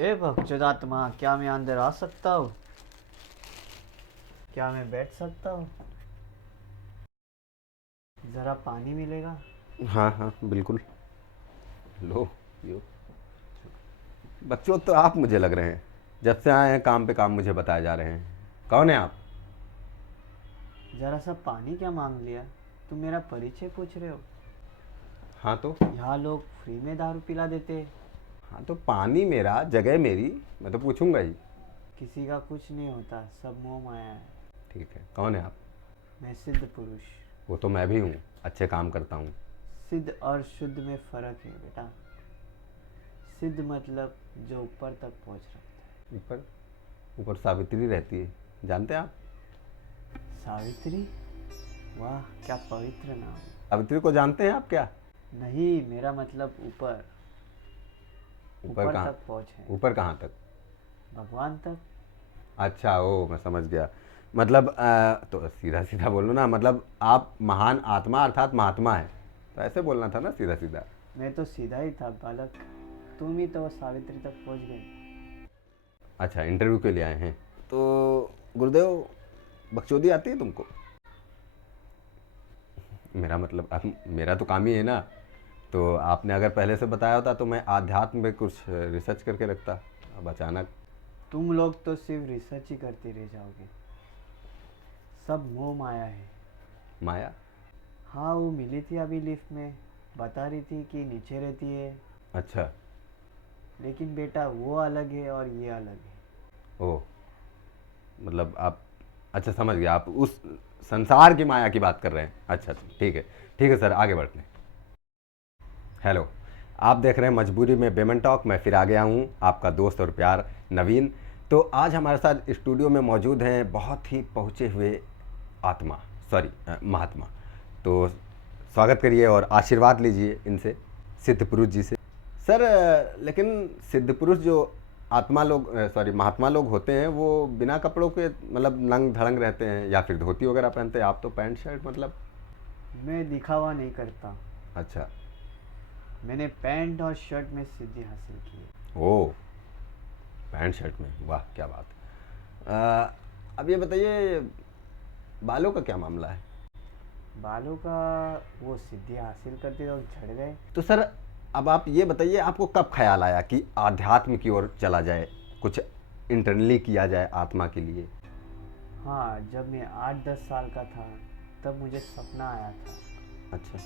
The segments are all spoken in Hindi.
ए भक्चोदात्मा, क्या मैं अंदर आ सकता हूँ? क्या मैं बैठ सकता हूँ? जरा पानी मिलेगा? हाँ हाँ बिल्कुल। लो यो। बच्चों तो आप मुझे लग रहे हैं, जब से आए हैं काम पे काम मुझे बताए जा रहे हैं। कौन है आप? जरा सा पानी क्या मांग लिया? तुम मेरा परिचय पूछ रहे हो? हाँ तो। यहाँ लोग फ्री में दारू पिला देते हैं। हाँ तो पानी मेरा, जगह मेरी, मैं तो पूछूंगा ही। किसी का कुछ नहीं होता, सब मोह माया है। ठीक है, कौन है आप? मैं सिद्ध पुरुष। वो तो मैं भी हूँ, अच्छे काम करता हूँ। सिद्ध और शुद्ध में फर्क है बेटा। सिद्ध मतलब जो ऊपर तक पहुँच रखता ऊपर? ऊपर सावित्री रहती है, जानते हैं आप? है। सावित्री? वाह, क्या पवित्र नाम। सावित्री को जानते हैं आप क्या? नहीं, मेरा मतलब ऊपर। ऊपर ऊपर कहाँ? तक पहुँचे। ऊपर कहाँ तक? भगवान तक। अच्छा, ओ मैं समझ गया। मतलब तो सीधा सीधा बोलो ना, मतलब आप महान आत्मा अर्थात महात्मा है, तो ऐसे बोलना था ना सीधा सीधा। मैं तो सीधा ही था बालक। तुम ही तो सावित्री तक पहुँच गए। अच्छा, इंटरव्यू के लिए आए हैं तो गुरुदेव, बकचोदी आती है तुमको? मेरा मतलब मेरा तो काम ही है ना, तो आपने अगर पहले से बताया होता तो मैं आध्यात्म में कुछ रिसर्च करके रखता। अब अचानक। तुम लोग तो सिर्फ रिसर्च ही करते रह जाओगे। सब मोह माया है। माया? हाँ, वो मिली थी अभी लिफ्ट में। बता रही थी कि नीचे रहती है। अच्छा। लेकिन बेटा, वो अलग है और ये अलग है। ओ, मतलब आप, अच्छा समझ गया, आप उस संसार की माया की बात कर रहे हैं। अच्छा ठीक है, ठीक है सर, आगे बढ़ते हैं। हेलो, आप देख रहे हैं मजबूरी में बेमन टॉक। मैं फिर आ गया हूँ, आपका दोस्त और प्यार नवीन। तो आज हमारे साथ स्टूडियो में मौजूद हैं बहुत ही पहुँचे हुए आत्मा, सॉरी महात्मा। तो स्वागत करिए और आशीर्वाद लीजिए इनसे, सिद्ध पुरुष जी से। सर लेकिन सिद्ध पुरुष जो आत्मा लोग, सॉरी महात्मा लोग होते हैं, वो बिना कपड़ों के मतलब नंग धड़ंग रहते हैं या फिर धोती वगैरह पहनते हैं, आप तो पैंट शर्ट मतलब। मैं दिखावा नहीं करता। अच्छा। मैंने पैंट और शर्ट में सिद्धि हासिल की है। ओ, पैंट शर्ट में, वाह क्या बात। अब ये बताइए, बालों का क्या मामला है? बालों का? वो सिद्धि हासिल करते वक्त झड़ गए। तो सर अब आप ये बताइए, आपको कब ख्याल आया कि आध्यात्म की ओर चला जाए, कुछ इंटरनली किया जाए आत्मा के लिए? हाँ, जब मैं 8-10 साल का था तब मुझे सपना आया था अच्छा।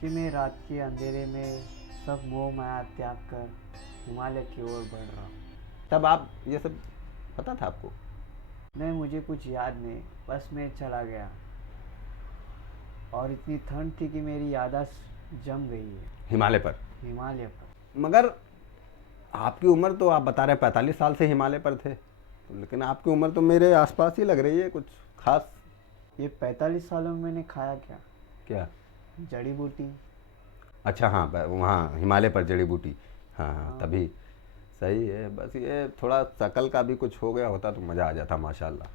कि मैं रात के अंधेरे में सब मोह माया त्याग कर हिमालय की ओर बढ़ रहा हूँ। तब आप ये सब पता था आपको? नहीं, मुझे कुछ याद नहीं, बस मैं चला गया। और इतनी ठंड थी कि मेरी याददाश्त जम गई है। हिमालय पर? हिमालय पर। मगर आपकी उम्र तो आप बता रहे 45 साल से हिमालय पर थे, तो लेकिन आपकी उम्र तो मेरे आसपास ही लग रही है, कुछ खास? ये 45 सालों में मैंने खाया क्या? क्या? जड़ी बूटी। अच्छा हाँ, वहाँ हिमालय पर जड़ी बूटी। हाँ हाँ, हाँ, तभी। सही है, बस ये थोड़ा शकल का भी कुछ हो गया होता तो मज़ा आ जाता माशाल्लाह।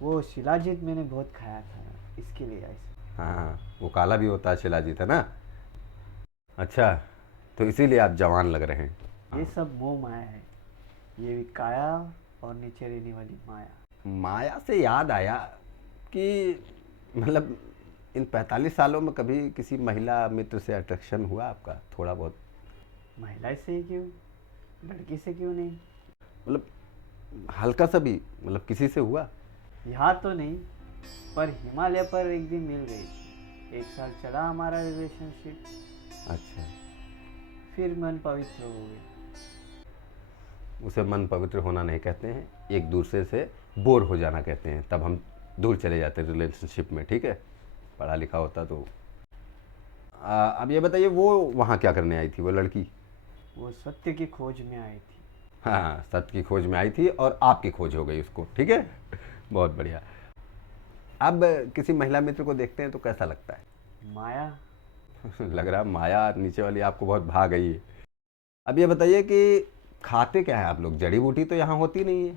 वो शिलाजीत मैंने बहुत खाया था, इसके लिए ऐसे। हाँ हाँ, वो काला भी होता है शिलाजीत, है ना? अच्छा, तो इसीलिए आप जवान लग रहे हैं। ये हाँ। सब मोह माया है। ये भी काया और नीचे रहने वाली माया। माया से याद आया कि मतलब इन 45 सालों में कभी किसी महिला मित्र से अट्रैक्शन हुआ आपका थोड़ा बहुत? महिला से ही क्यों, लड़की से क्यों नहीं। मतलब हल्का सा भी, मतलब किसी से हुआ? यहाँ तो नहीं, पर हिमालय पर एक दिन मिल गई थी। 1 साल चला हमारा रिलेशनशिप। अच्छा। फिर मन पवित्र हो गया। उसे मन पवित्र होना नहीं कहते हैं, एक दूसरे से बोर हो जाना कहते हैं, तब हम दूर चले जाते हैं रिलेशनशिप में, ठीक है? पढ़ा लिखा होता तो। अब ये बताइए, वो वहाँ क्या करने आई थी वो लड़की? वो सत्य की खोज में आई थी। हाँ, सत्य की खोज में आई थी और आपकी खोज हो गई उसको, ठीक है। बहुत बढ़िया। अब किसी महिला मित्र को देखते हैं तो कैसा लगता है? माया। लग रहा है माया नीचे वाली आपको बहुत भा गई है। अब ये बताइए कि खाते क्या है आप लोग? जड़ी बूटी तो यहाँ होती नहीं है।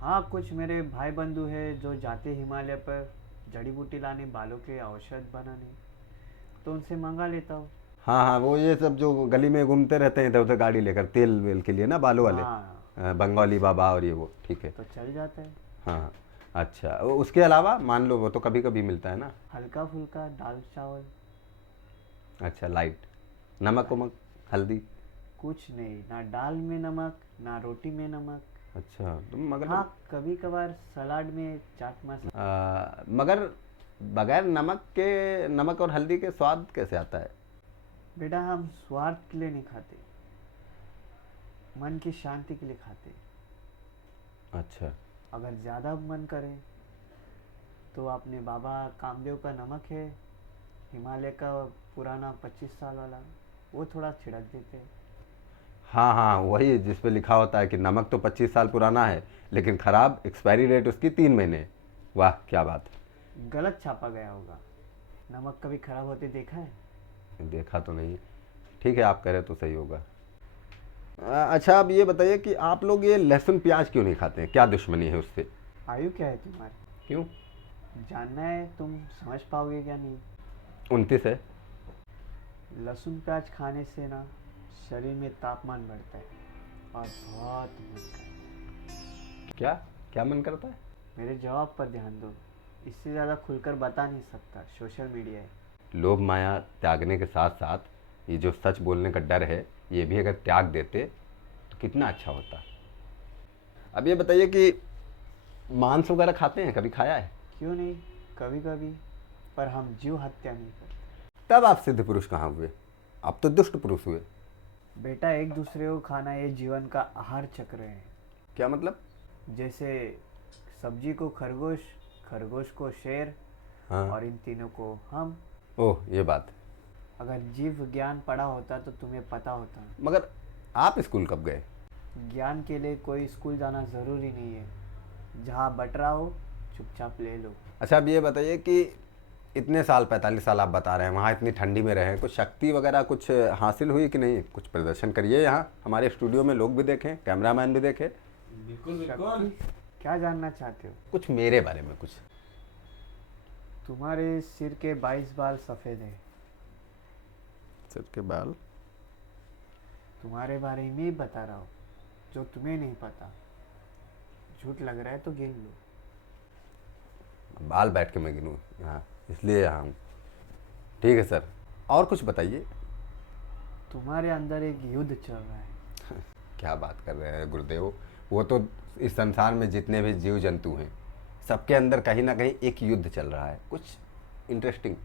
हाँ, कुछ मेरे भाई बंधु है जो जाते हिमालय पर जड़ी बूटी लाने, बालों के औषध बनाने, तो उनसे मंगा लेता हूँ। हाँ हाँ, वो ये सब जो गली में घूमते रहते हैं इधर उधर गाड़ी लेकर तेल वेल के लिए ना, बालों वाले। हाँ, बंगाली बाबा और ये वो, ठीक है। तो चल जाता है। हाँ हाँ, अच्छा उसके अलावा मान लो वो तो कभी कभी मिलता है ना। हल्का फुल्का दाल चावल। अच्छा, लाइट, नमक वमक हल्दी। कुछ नहीं, ना दाल में नमक ना रोटी में नमक। अच्छा तो मगर हाँ, कभी कभार सलाद में चाट मसाला। मगर बगैर नमक के, नमक और हल्दी के स्वाद कैसे आता है? बेटा हम स्वार्थ के लिए नहीं खाते, मन की शांति के लिए खाते। अच्छा, अगर ज़्यादा मन करे तो अपने बाबा कामदेव का नमक है, हिमालय का पुराना 25 साल वाला, वो थोड़ा छिड़क देते। हाँ हाँ, वही जिस पे लिखा होता है कि नमक तो 25 साल पुराना है लेकिन ख़राब, एक्सपायरी डेट उसकी 3 महीने है। वाह क्या बात गलत छापा गया होगा। नमक कभी खराब होते देखा है? है, देखा तो नहीं। ठीक है, आप कह रहे तो सही होगा। अच्छा, अब ये बताइए कि आप लोग ये लहसुन प्याज क्यों नहीं खाते हैं? क्या दुश्मनी है उससे? आयु क्या है तुम्हारी? क्यों? जानना है, तुम समझ पाओगे क्या नहीं। 29 है। लहसुन प्याज खाने से ना शरीर में तापमान बढ़ता है और बहुत मन करता है। क्या क्या मन करता है? मेरे जवाब पर ध्यान दो, इससे ज़्यादा खुलकर बता नहीं सकता, सोशल मीडिया है। लोभ माया त्यागने के साथ साथ ये जो सच बोलने का डर है, ये भी अगर त्याग देते तो कितना अच्छा होता। अब ये बताइए कि मांस वगैरह खाते हैं? कभी खाया है? क्यों नहीं, कभी कभी, पर हम जीव हत्या नहीं करते। तब आप सिद्ध पुरुष कहाँ हुए? आप तो दुष्ट पुरुष हुए। बेटा एक दूसरे को खाना ये जीवन का आहार चक्र है। क्या मतलब? जैसे सब्जी को खरगोश, खरगोश को शेर, हाँ। और इन तीनों को हम। ओह, ये बात। अगर जीव विज्ञान पढ़ा होता तो तुम्हें पता होता। मगर आप स्कूल कब गए? ज्ञान के लिए कोई स्कूल जाना ज़रूरी नहीं है, जहाँ बट रहा हो चुपचाप ले लो। अच्छा, अब ये बताइए कि इतने साल, 45 साल आप बता रहे हैं, वहाँ इतनी ठंडी में रहे, कुछ शक्ति वगैरह कुछ हासिल हुई कि नहीं? कुछ प्रदर्शन करिए, यहाँ हमारे स्टूडियो में लोग भी देखें, कैमरामैन भी देखें। बिल्कुल बिल्कुल। क्या जानना चाहते हो? कुछ मेरे बारे में कुछ। तुम्हारे सिर के 22 बाल सफ़ेद है। सिर के बाल? तुम्हारे बारे में ही बता रहा हूँ, जो तुम्हें नहीं पता। झूठ लग रहा है तो गिन लो। बाल बैठ के मैं गिनूँ यहाँ, इसलिए यहाँ हूँ। ठीक है सर, और कुछ बताइए। तुम्हारे अंदर एक युद्ध चल रहा है। क्या बात कर रहे हैं गुरुदेव? वो तो इस संसार में जितने भी जीव जंतु हैं, सबके अंदर कहीं ना कहीं एक युद्ध चल रहा है, कुछ इंटरेस्टिंग।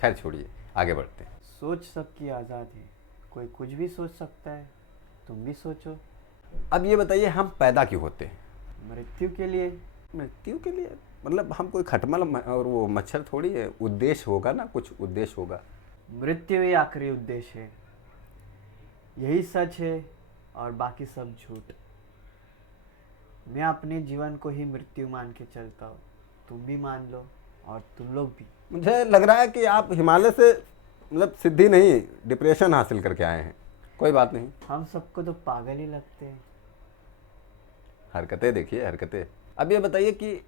खैर छोड़िए, आगे बढ़ते हैं। सोच सबकी आज़ाद है, कोई कुछ भी सोच सकता है, तुम भी सोचो। अब ये बताइए, हम पैदा क्यों होते हैं? मृत्यु के लिए। मृत्यु के लिए? मतलब हम कोई खटमल और वो मच्छर थोड़ी है, उद्देश्य होगा ना, कुछ उद्देश्य होगा। मृत्यु ही आखिरी उद्देश्य है, यही सच है और बाकी सब झूठ। मैं अपने जीवन को ही मृत्यु मान के चलता हूँ, तुम भी मान लो और तुम लोग भी। मुझे लग रहा है कि आप हिमालय से मतलब सिद्धि नहीं, डिप्रेशन हासिल करके आए हैं। कोई बात नहीं, हम सबको तो पागल ही लगते हैं। हरकतें देखिए, हरकतें। अब ये बताइए कि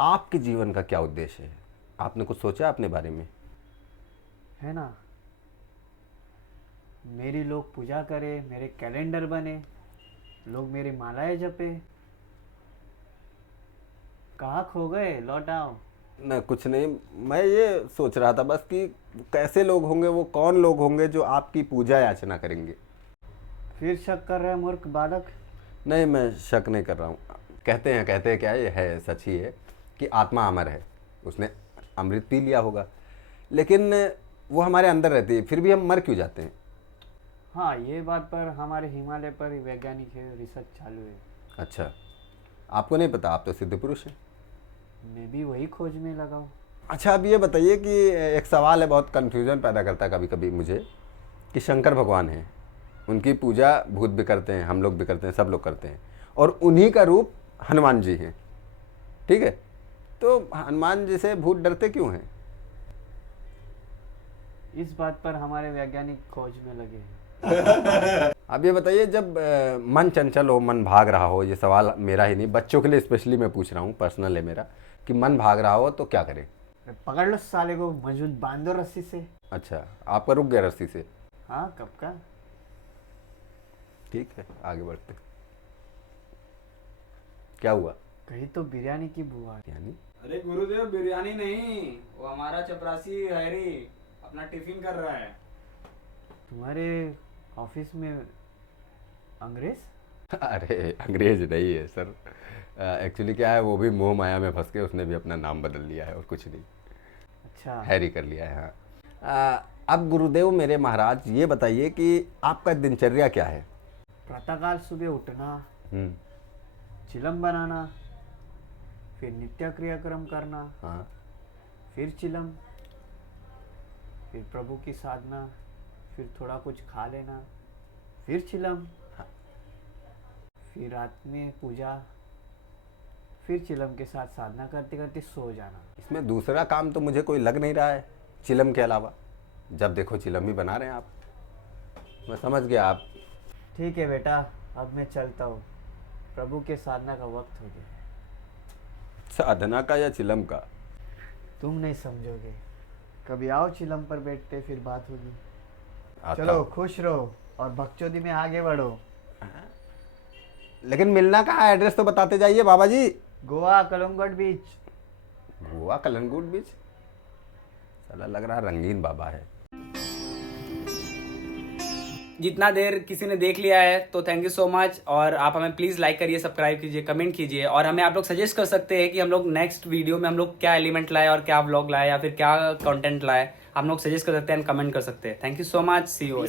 आपके जीवन का क्या उद्देश्य है? आपने कुछ सोचा अपने बारे में? है ना, मेरी लोग पूजा करे, मेरे कैलेंडर बने, लोग मेरी मालाएं जपे। कहाँ खो गए, लौट आओ। ना कुछ नहीं, मैं ये सोच रहा था बस कि कैसे लोग होंगे, वो कौन लोग होंगे जो आपकी पूजा याचना करेंगे। फिर शक कर रहे हैं मूर्ख बालक। नहीं, मैं शक नहीं कर रहा हूँ। कहते हैं क्या, ये है, सच ही है कि आत्मा अमर है, उसने अमृत पी लिया होगा, लेकिन वो हमारे अंदर रहती है, फिर भी हम मर क्यों जाते हैं? हाँ, ये बात पर हमारे हिमालय पर वैज्ञानिक है, रिसर्च चालू है। अच्छा, आपको नहीं पता? आप तो सिद्ध पुरुष हैं। मैं भी वही खोज में लगा हूँ। अच्छा, अब ये बताइए कि एक सवाल है, बहुत कन्फ्यूज़न पैदा करता है कभी कभी मुझे, कि शंकर भगवान हैं, उनकी पूजा भूत भी करते हैं, हम लोग भी करते हैं, सब लोग करते हैं, और उन्हीं का रूप हनुमान जी हैं, ठीक है? तो हनुमान जी से भूत डरते क्यों हैं? इस बात पर हमारे वैज्ञानिक खोज में लगे हैं। अब ये बताइए, जब मन चंचल हो, मन भाग रहा हो, ये सवाल मेरा ही नहीं, बच्चों के लिए स्पेशली मैं पूछ रहा हूँ, पर्सनल है मेरा, कि मन भाग रहा हो तो क्या करें? पकड़ लो साले को, मजबूत बांध दो रस्सी से। अच्छा, आपका रुक गया रस्सी से? हाँ, कब का। ठीक है, आगे बढ़ते। क्या हुआ? कहीं तो बिरयानी की बुआ। यानी अरे गुरुदेव, बिरयानी नहीं, वो हमारा चपरासी हैरी अपना टिफिन कर रहा है। तुम्हारे ऑफिस में अंग्रेज? अरे अंग्रेज नहीं है सर, एक्चुअली क्या है, वो भी मोह माया में फंस के उसने भी अपना नाम बदल लिया है और कुछ नहीं, अच्छा। हैरी कर लिया है। हाँ, अब गुरुदेव मेरे महाराज ये बताइए कि आपका दिनचर्या क्या है? प्रातःकाल सुबह उठना, हम्म। चिलम बनाना, फिर नित्य क्रियाक्रम करना, हाँ। फिर चिलम, फिर प्रभु की साधना, फिर थोड़ा कुछ खा लेना, फिर चिलम, फिर रात में पूजा, फिर चिलम के साथ साधना करते करते सो जाना। इसमें दूसरा काम तो मुझे कोई लग नहीं रहा है चिलम के अलावा। जब देखो चिलम ही बना रहे हैं आप। मैं समझ गया आप। ठीक है बेटा, अब मैं चलता हूँ, प्रभु के साधना का वक्त हो गया है। साधना का या चिलम का? तुम नहीं समझोगे, कभी आओ चिलम पर बैठते, फिर बात होगी। आता चलो, हूँ। खुश रहो और भक्चोदी में आगे बढ़ो। लेकिन मिलना कहाँ है? एड्रेस तो बताते जाइए बाबा जी। गोवा कलंगट बीच। गोवा कलंगुट बीच? साला लग रहा रंगीन बाबा है। जितना देर किसी ने देख लिया है तो थैंक यू सो मच। और आप हमें प्लीज़ लाइक करिए, सब्सक्राइब कीजिए, कमेंट कीजिए, और हमें आप लोग सजेस्ट कर सकते हैं कि हम लोग नेक्स्ट वीडियो में हम लोग क्या एलिमेंट लाए और क्या व्लॉग लाए या फिर क्या कंटेंट लाए। आप लोग सजेस्ट कर सकते हैं एंड कमेंट कर सकते हैं। Thank you so much, see you.